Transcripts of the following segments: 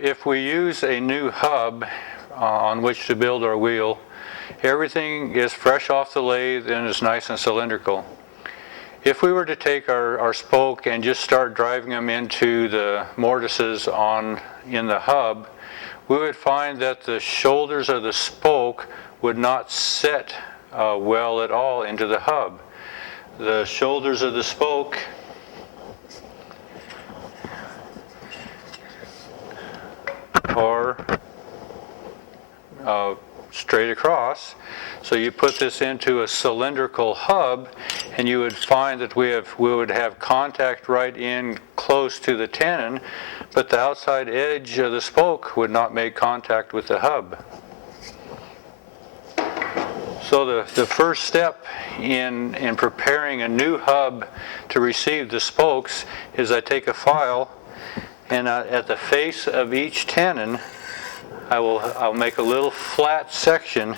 If we use a new hub on which to build our wheel, everything is fresh off the lathe and is nice and cylindrical. If we were to take our spoke and just start driving them into the mortises in the hub, we would find that the shoulders of the spoke would not set well at all into the hub. The shoulders of the spoke are straight across. So you put this into a cylindrical hub and you would find that we would have contact right in close to the tenon, but the outside edge of the spoke would not make contact with the hub. So the first step in preparing a new hub to receive the spokes is I take a file, and at the face of each tenon I'll make a little flat section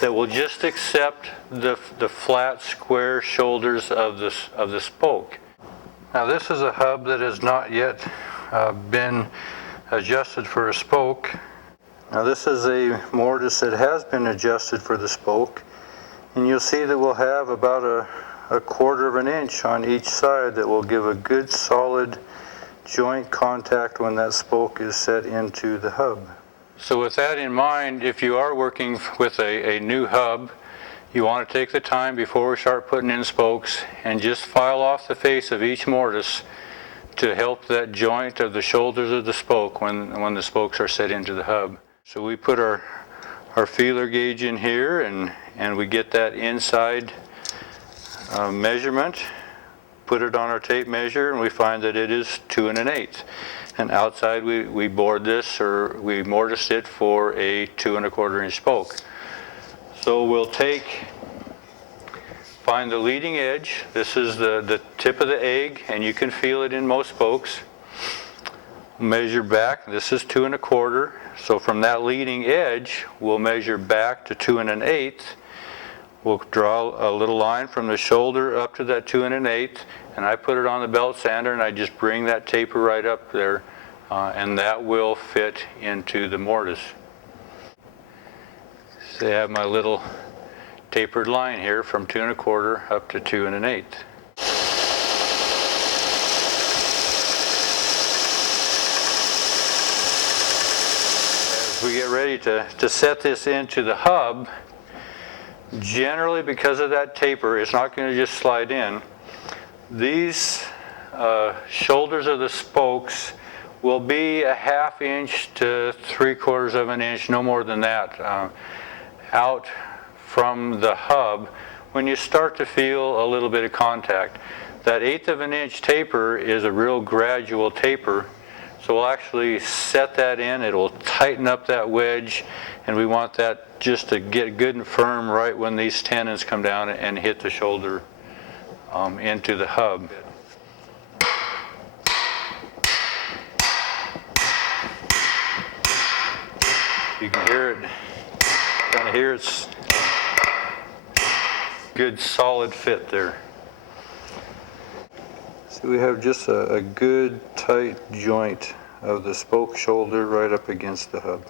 that will just accept the flat square shoulders of the spoke. Now this is a hub that has not yet been adjusted for a spoke. Now this is a mortise that has been adjusted for the spoke, and you'll see that we'll have about a 1/4 of an inch on each side that will give a good solid joint contact when that spoke is set into the hub. So with that in mind, if you are working with a new hub, you want to take the time before we start putting in spokes and just file off the face of each mortise to help that joint of the shoulders of the spoke when the spokes are set into the hub. So we put our feeler gauge in here and we get that inside measurement, put it on our tape measure, and we find that it is 2 1/8. And outside we bored this, or we mortised it for a 2 1/4 inch spoke. So we'll find the leading edge. This is the tip of the egg, and you can feel it in most spokes. Measure back. This is 2 1/4. So from that leading edge, we'll measure back to 2 1/8. We'll draw a little line from the shoulder up to that 2 1/8, and I put it on the belt sander and I just bring that taper right up there, and that will fit into the mortise. So I have my little tapered line here from 2 1/4 up to 2 1/8. As we get ready to set this into the hub, generally because of that taper, it's not going to just slide in. These shoulders of the spokes will be a 1/2 inch to 3/4 of an inch, no more than that, out from the hub when you start to feel a little bit of contact. That 1/8 of an inch taper is a real gradual taper, so we'll actually set that in. It'll tighten up that wedge, and we want that just to get good and firm right when these tenons come down and hit the shoulder into the hub. You can hear it, kind of hear it's good solid fit there. So we have just a good tight joint of the spoke shoulder right up against the hub.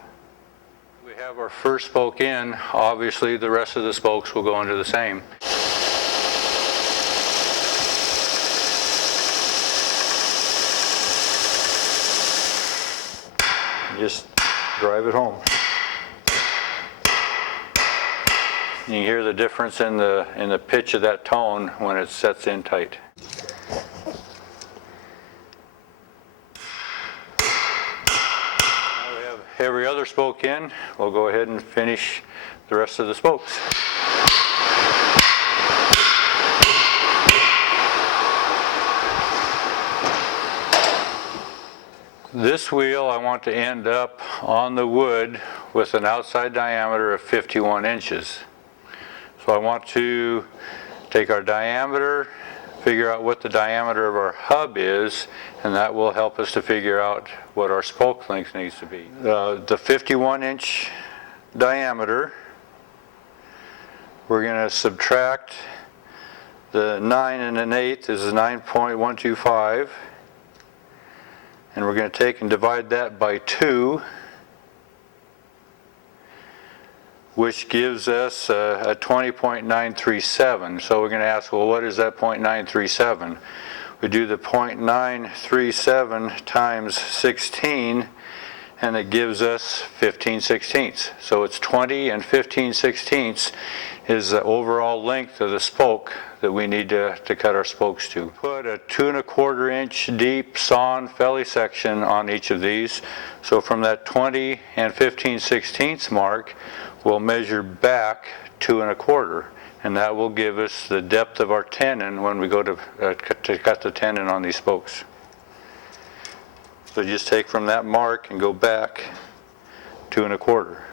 We have our first spoke in. Obviously the rest of the spokes will go into the same. Just drive it home. You can hear the difference in the pitch of that tone when it sets in tight. Now we have every other spoke in. We'll go ahead and finish the rest of the spokes. This wheel I want to end up on the wood with an outside diameter of 51 inches. So I want to take our diameter, figure out what the diameter of our hub is, and that will help us to figure out what our spoke length needs to be. The 51 inch diameter, we're going to subtract the 9 1/8 is 9.125. And we're going to take and divide that by 2, which gives us a 20.937. So we're going to ask, well, what is that 0.937? We do the 0.937 times 16, and it gives us 15/16. So it's 20 and 15/16 is the overall length of the spoke that we need to cut our spokes to. Put a 2 1/4 inch deep sawn felly section on each of these. So from that 20 and 15/16 mark, we'll measure back 2 1/4, and that will give us the depth of our tenon when we go to cut the tenon on these spokes. So just take from that mark and go back 2 1/4.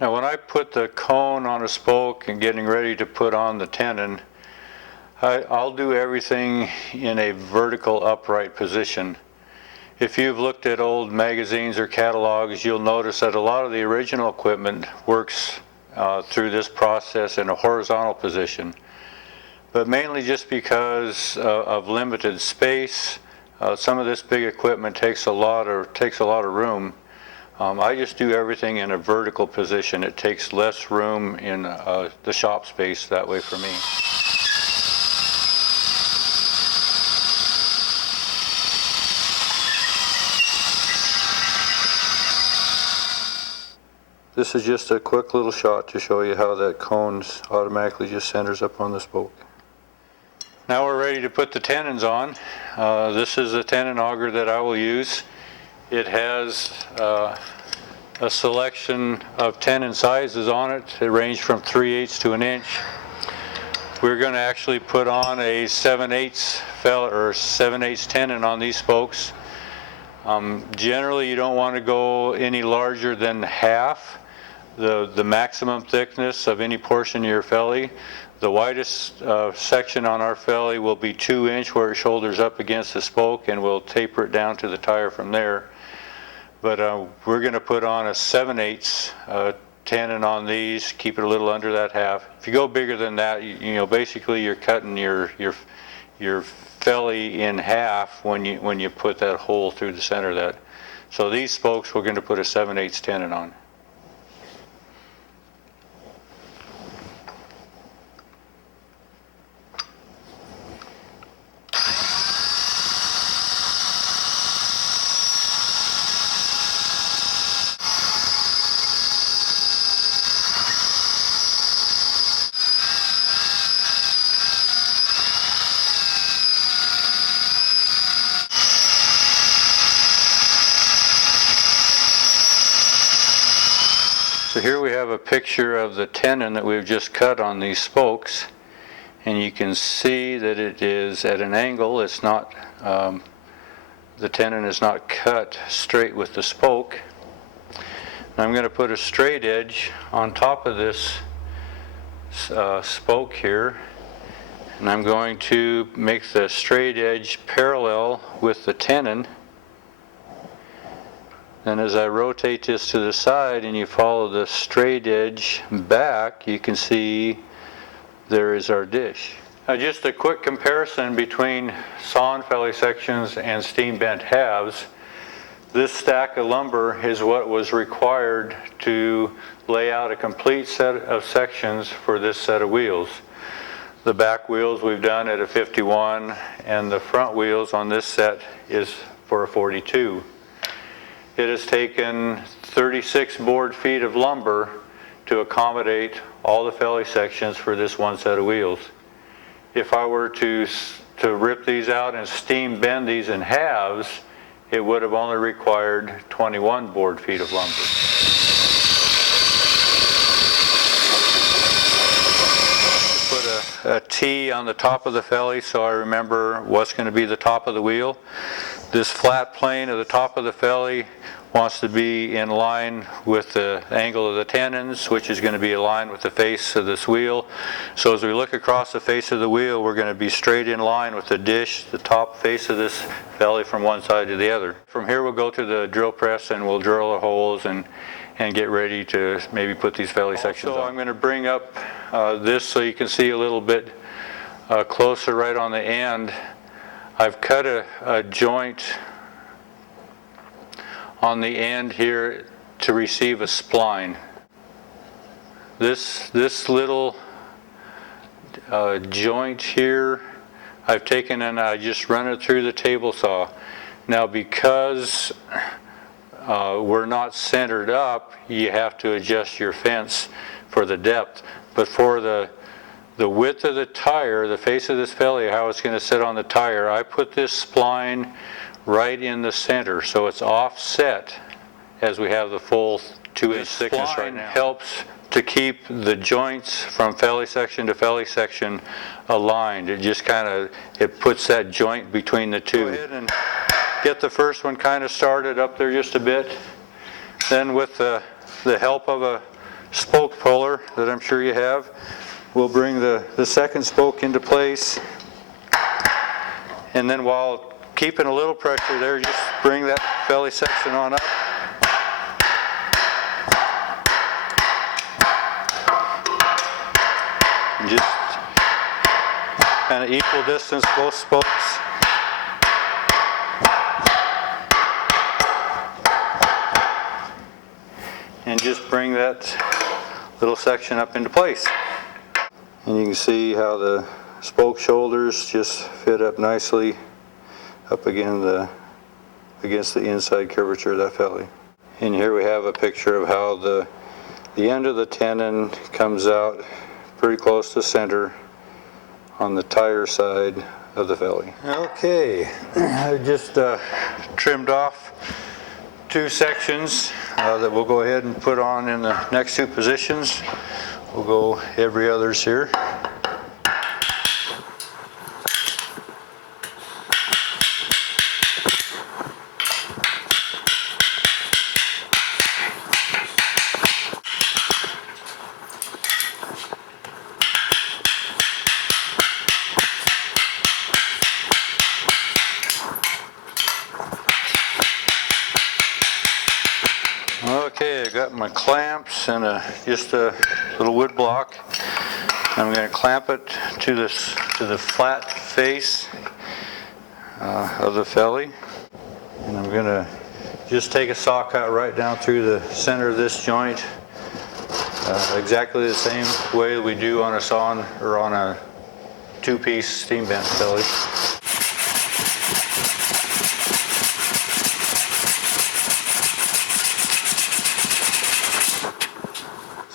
Now when I put the cone on a spoke and getting ready to put on the tenon, I'll do everything in a vertical upright position. If you've looked at old magazines or catalogs, you'll notice that a lot of the original equipment works through this process in a horizontal position. But mainly just because of limited space, some of this big equipment takes a lot of room. I just do everything in a vertical position. It takes less room in the shop space that way for me. This is just a quick little shot to show you how that cone automatically just centers up on the spoke. Now we're ready to put the tenons on. This is the tenon auger that I will use. It has a selection of tenon sizes on it. They range from 3/8 to 1 inch. We're going to actually put on a 7/8 tenon on these spokes. Generally, you don't want to go any larger than half the maximum thickness of any portion of your felly. The widest section on our felly will be 2 inch where it shoulders up against the spoke, and we'll taper it down to the tire from there. But we're going to put on a 7/8 tenon on these, keep it a little under that half. If you go bigger than that, you know, basically you're cutting your felly in half when you put that hole through the center of that. So these spokes we're going to put a 7/8 tenon on. So here we have a picture of the tenon that we've just cut on these spokes, and you can see that it is at an angle. It's not, the tenon is not cut straight with the spoke. And I'm going to put a straight edge on top of this spoke here, and I'm going to make the straight edge parallel with the tenon. And as I rotate this to the side and you follow the straight edge back, you can see there is our dish. Now just a quick comparison between sawn felly sections and steam bent halves. This stack of lumber is what was required to lay out a complete set of sections for this set of wheels. The back wheels we've done at a 51, and the front wheels on this set is for a 42. It has taken 36 board feet of lumber to accommodate all the felly sections for this one set of wheels. If I were to rip these out and steam bend these in halves, it would have only required 21 board feet of lumber. Put a T on the top of the felly so I remember what's going to be the top of the wheel. This flat plane of the top of the felly wants to be in line with the angle of the tenons, which is going to be aligned with the face of this wheel. So as we look across the face of the wheel, we're going to be straight in line with the dish, the top face of this felly from one side to the other. From here we'll go to the drill press and we'll drill the holes and get ready to maybe put these felly sections on. So I'm going to bring up this so you can see a little bit closer right on the end. I've cut a joint on the end here to receive a spline. This little joint here, I've taken and I just run it through the table saw. Now because we're not centered up, you have to adjust your fence for the depth. But for the width of the tire, the face of this felly, how it's going to sit on the tire, I put this spline right in the center, so it's offset as we have the full 2-inch thickness right now. Helps to keep the joints from felly section to felly section aligned. It just kind of, it puts that joint between the two. Go ahead and get the first one kind of started up there just a bit. Then with the help of a spoke puller that I'm sure you have, we'll bring the second spoke into place. And then while keeping a little pressure there, just bring that felly section on up. And just kind of equal distance both spokes. And just bring that little section up into place. And you can see how the spoke shoulders just fit up nicely up against the inside curvature of that felly. And here we have a picture of how the end of the tenon comes out pretty close to center on the tire side of the felly. Okay, I just trimmed off 2 sections that we'll go ahead and put on in the next 2 positions. We'll go every others here. Okay, I got my clamps and just a little wood block. I'm going to clamp it to the flat face of the felly, and I'm going to just take a saw cut right down through the center of this joint, exactly the same way we do on a sawn or on a 2-piece steam bent felly.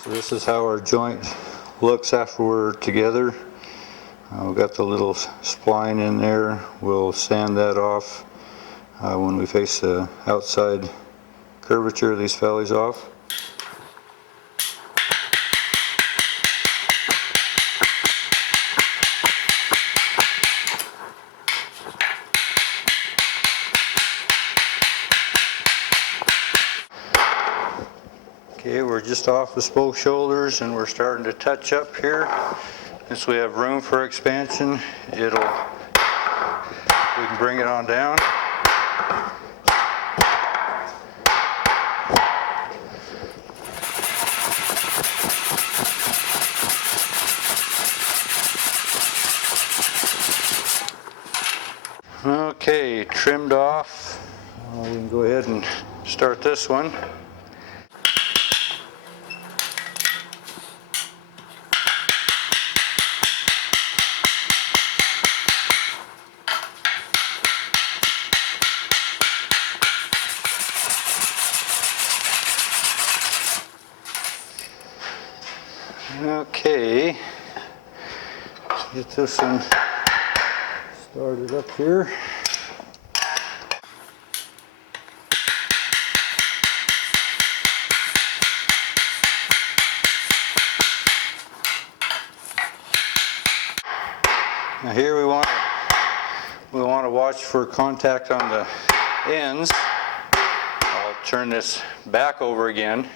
This is how our joint looks after we're together. We've got the little spline in there. We'll sand that off when we face the outside curvature of these fellies off. Okay, we're just off the spoke shoulders and we're starting to touch up here. Since we have room for expansion, we can bring it on down. Okay, trimmed off. We can go ahead and start this one. Okay, get this one started up here. Now here we want to watch for contact on the ends. I'll turn this back over again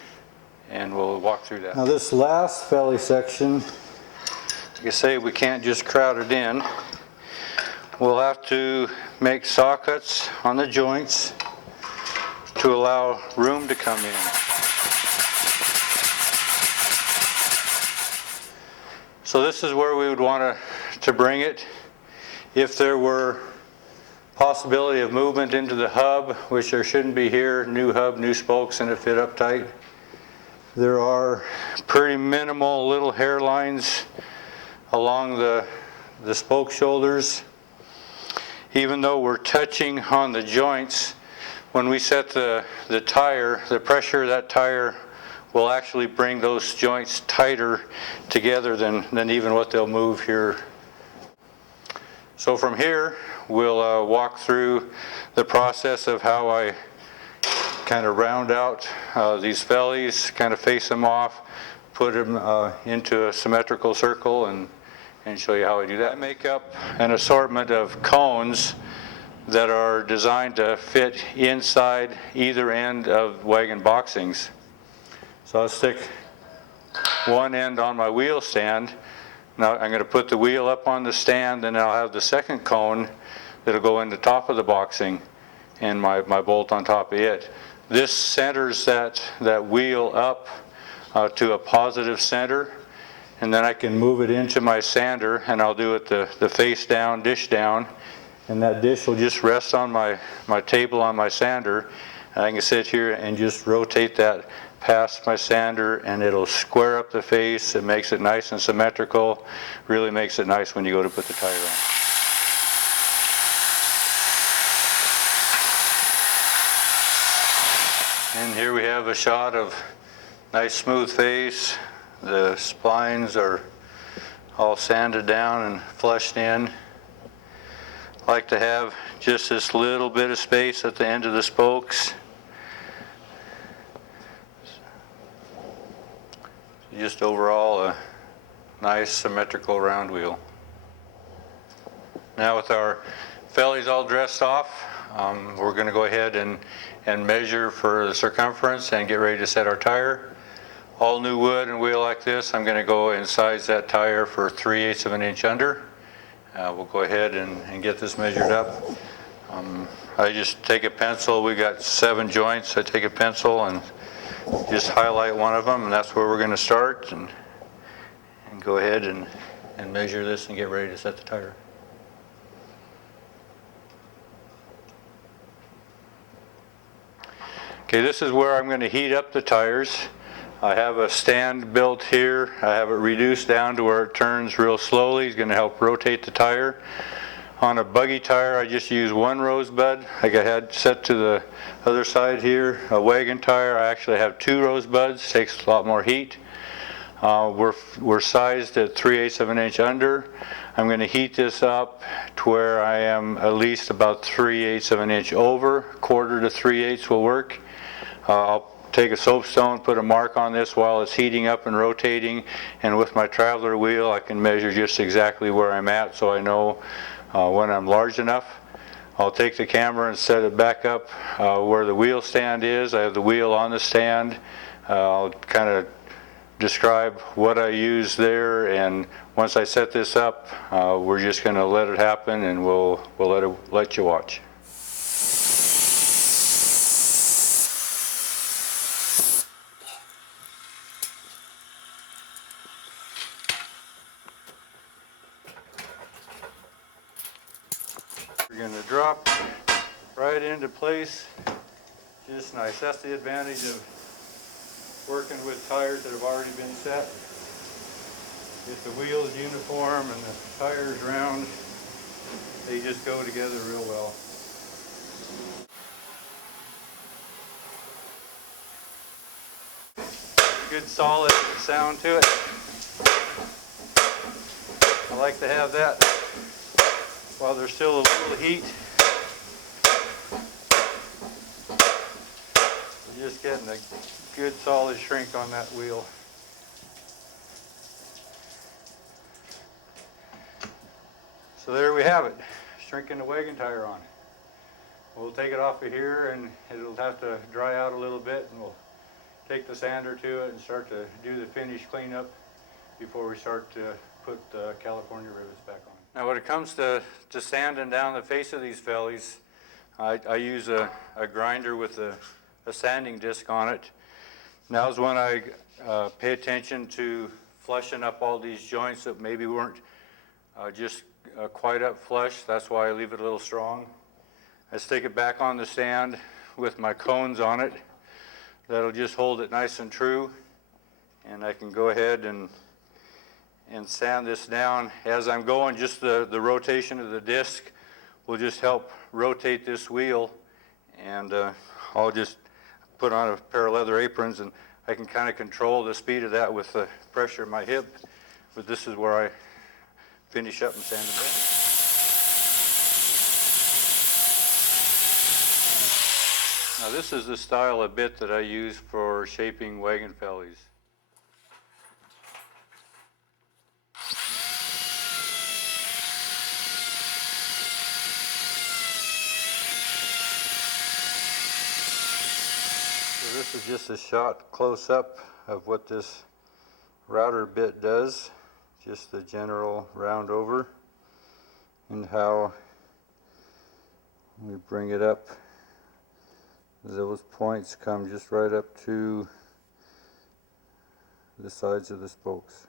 and we'll walk through that. Now this last felly section, like I say, we can't just crowd it in. We'll have to make saw cuts on the joints to allow room to come in. So this is where we would want to bring it if there were possibility of movement into the hub, which there shouldn't be here. New hub, new spokes, and it fit up tight. There are pretty minimal little hairlines along the spoke shoulders. Even though we're touching on the joints, when we set the tire, the pressure of that tire will actually bring those joints tighter together than even what they'll move here. So from here, we'll walk through the process of how I kind of round out these fellies, kind of face them off, put them into a symmetrical circle, and show you how I do that. I make up an assortment of cones that are designed to fit inside either end of wagon boxings. So I'll stick one end on my wheel stand. Now I'm going to put the wheel up on the stand, and I'll have the second cone that'll go in the top of the boxing and my bolt on top of it. This centers that wheel up to a positive center, and then I can move it into my sander, and I'll do it the face down, dish down, and that dish will just rest on my table on my sander, and I can sit here and just rotate that past my sander, and it'll square up the face. It makes it nice and symmetrical. Really makes it nice when you go to put the tire on. And here we have a shot of nice smooth face. The splines are all sanded down and flushed in. I like to have just this little bit of space at the end of the spokes. Just overall a nice symmetrical round wheel. Now with our fellies all dressed off, we're going to go ahead and measure for the circumference and get ready to set our tire. All new wood and wheel like this, I'm going to go and size that tire for 3/8 of an inch under. We'll go ahead and get this measured up. I just take a pencil. We got 7 joints. I take a pencil and just highlight one of them, and that's where we're going to start, and go ahead and measure this and get ready to set the tire. Okay, this is where I'm going to heat up the tires. I have a stand built here. I have it reduced down to where it turns real slowly. It's going to help rotate the tire. On a buggy tire, I just use 1 rosebud. Like I had set to the other side here. A wagon tire, I actually have 2 rosebuds. Takes a lot more heat. We're sized at 3/8 of an inch under. I'm going to heat this up to where I am at least about 3/8 of an inch over. 1/4 to 3/8 will work. I'll take a soapstone, put a mark on this while it's heating up and rotating, and with my traveler wheel I can measure just exactly where I'm at, so I know when I'm large enough. I'll take the camera and set it back up where the wheel stand is. I have the wheel on the stand. I'll kind of describe what I use there, and once I set this up, we're just going to let it happen, and we'll let you watch. We're going to drop right into place. Just nice. That's the advantage of working with tires that have already been set. If the wheel's uniform and the tires round, they just go together real well. Good solid sound to it. I like to have that while there's still a little heat. You're just getting a good solid shrink on that wheel. So there we have it, shrinking the wagon tire on. We'll take it off of here, and it'll have to dry out a little bit, and we'll take the sander to it and start to do the finish cleanup before we start to put the California rivets back on. Now when it comes to sanding down the face of these fellies, I use a grinder with a sanding disc on it. Now's when I pay attention to flushing up all these joints that maybe weren't just quite up flush. That's why I leave it a little strong. I stick it back on the stand with my cones on it. That'll just hold it nice and true. And I can go ahead and sand this down. As I'm going, just the rotation of the disc will just help rotate this wheel. And I'll just put on a pair of leather aprons, and I can kind of control the speed of that with the pressure of my hip. But this is where I finish up and sand it down. Now this is the style of bit that I use for shaping wagon fellies. So this is just a shot close up of what this router bit does, just the general round over, and how we bring it up. Those points come just right up to the sides of the spokes.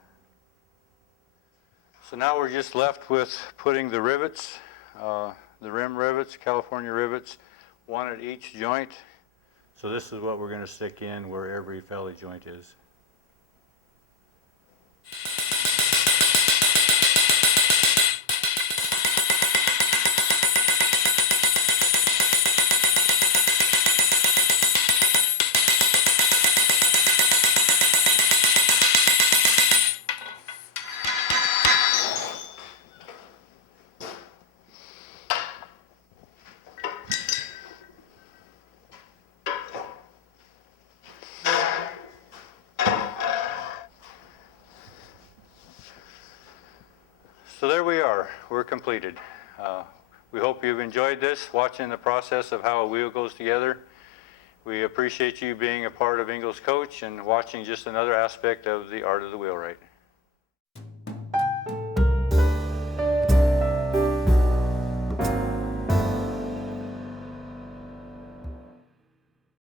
So now we're just left with putting the rivets, the rim rivets, California rivets, one at each joint. So this is what we're going to stick in where every felly joint is. So there we are, we're completed. We hope you've enjoyed this, watching the process of how a wheel goes together. We appreciate you being a part of Ingalls Coach and watching just another aspect of the art of the wheelwright.